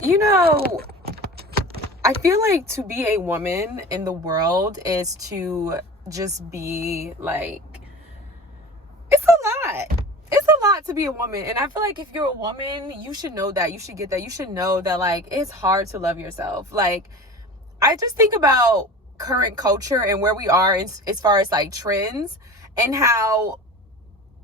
You know, I feel like to be a woman in the world is to just be like, it's a lot. It's a lot to be a woman. And I feel like if you're a woman, you should know that. You should get that. You should know that, like, it's hard to love yourself. Like, I just think about current culture and where we are as far as like trends, and how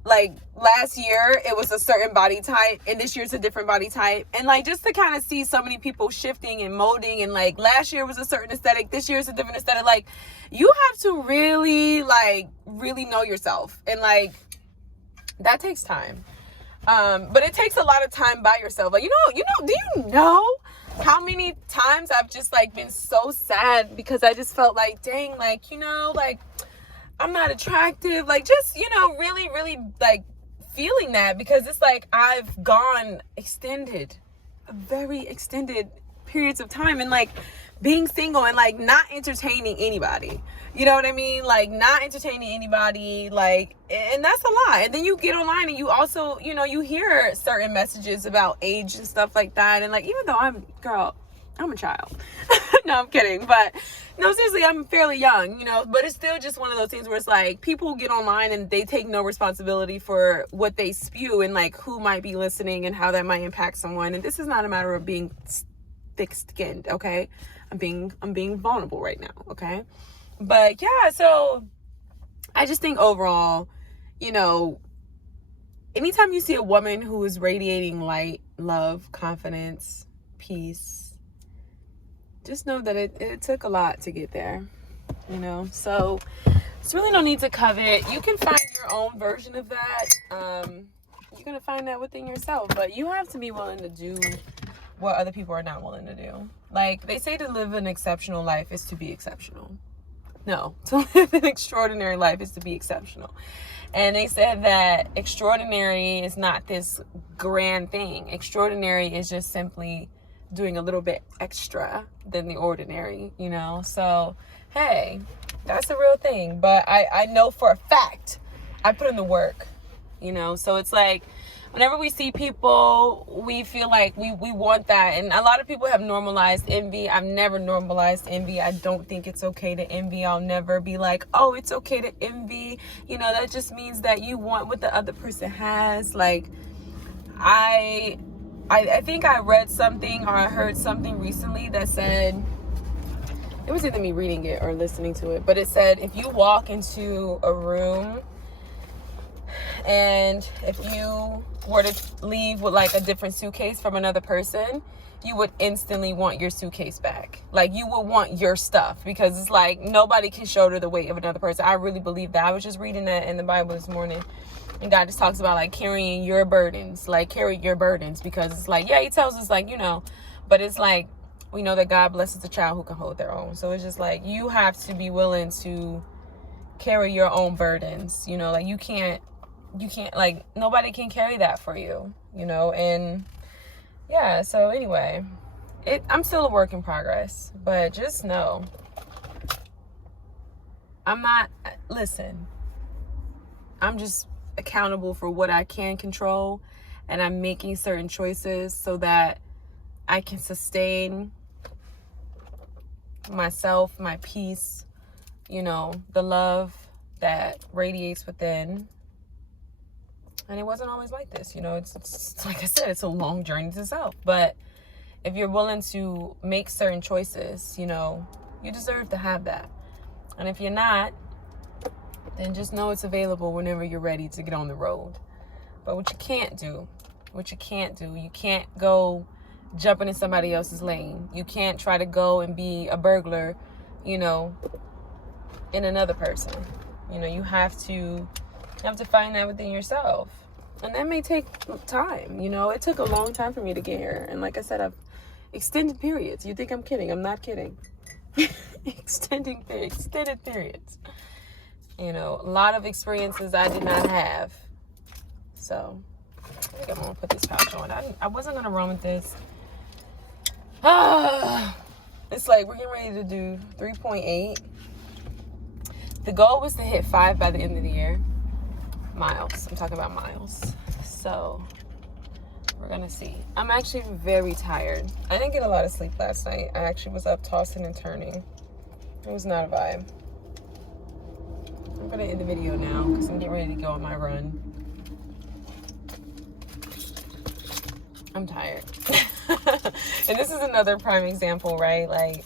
like last year it was a certain body type and this year's a different body type, and like just to kind of see so many people shifting and molding, and like last year was a certain aesthetic, this year is a different aesthetic. Like, you have to really know yourself, and like that takes time. But it takes a lot of time by yourself. Like, do you know how many times I've just like been so sad because I just felt like, dang, like, like I'm not attractive, like, just, really, really like feeling that, because it's like I've gone very extended periods of time, and like being single and like not entertaining anybody. You know what I mean? Like, not entertaining anybody, like, and that's a lot. And then you get online and you also, you hear certain messages about age and stuff like that. And like, even though I'm a child. No, I'm kidding. But no, seriously, I'm fairly young, but it's still just one of those things where it's like people get online and they take no responsibility for what they spew and like who might be listening and how that might impact someone. And this is not a matter of being thick-skinned, okay? I'm being vulnerable right now, okay? But yeah, so I just think overall, anytime you see a woman who is radiating light, love, confidence, peace, just know that it took a lot to get there, so there's really no need to covet. You can find your own version of that. You're going to find that within yourself, but you have to be willing to do what other people are not willing to do. Like, they say to live an exceptional life is to be exceptional. No, to live an extraordinary life is to be exceptional. And they said that extraordinary is not this grand thing. Extraordinary is just simply doing a little bit extra than the ordinary, So, hey, that's a real thing. But I know for a fact I put in the work, So it's like, whenever we see people, we feel like we want that. And a lot of people have normalized envy. I've never normalized envy. I don't think it's okay to envy. I'll never be like, oh, it's okay to envy. That just means that you want what the other person has. Like, I think I read something or I heard something recently that said, it was either me reading it or listening to it, but it said, if you walk into a room and if you were to leave with like a different suitcase from another person, you would instantly want your suitcase back. Like, you would want your stuff, because it's like nobody can shoulder the weight of another person. I really believe that. I was just reading that in the Bible this morning, and God just talks about like carrying your burdens, like carry your burdens, because it's like, yeah, he tells us like, but it's like, we know that God blesses the child who can hold their own. So it's just like, you have to be willing to carry your own burdens, like you can't, like, nobody can carry that for you, and yeah. So anyway, I'm still a work in progress, but just know, I'm just accountable for what I can control, and I'm making certain choices so that I can sustain myself, my peace, the love that radiates within. And it wasn't always like this, it's like I said, it's a long journey to self. But if you're willing to make certain choices, you deserve to have that. And if you're not, then just know it's available whenever you're ready to get on the road. But what you can't do, you can't go jumping in somebody else's lane. You can't try to go and be a burglar, in another person. You have to find that within yourself. And that may take time. It took a long time for me to get here. And like I said, I've extended periods. You think I'm kidding? I'm not kidding. Extended periods. A lot of experiences I did not have. So I think I'm gonna put this pouch on. I wasn't gonna run with this. It's like we're getting ready to do 3.8. The goal was to hit 5 by the end of the year. Miles. I'm talking about miles. So We're gonna see. I'm actually very tired. I didn't get a lot of sleep last night. I actually was up tossing and turning. It was not a vibe. I'm gonna end the video now because I'm getting ready to go on my run. I'm tired. And this is another prime example, right? Like,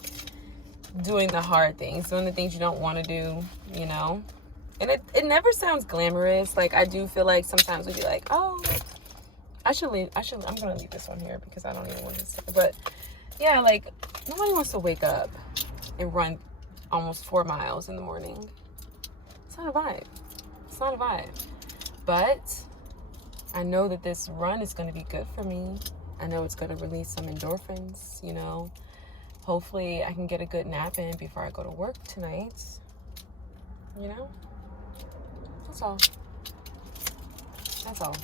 doing the hard things, doing the things you don't want to do, you know? And it never sounds glamorous. Like, I do feel like sometimes we'd be like, oh, I'm gonna leave this one here because I don't even want to say it. But yeah, like, nobody wants to wake up and run almost 4 miles in the morning. It's not a vibe. It's not a vibe. But I know that this run is going to be good for me. I know it's going to release some endorphins, you know. Hopefully I can get a good nap in before I go to work tonight. You know? That's all. That's all.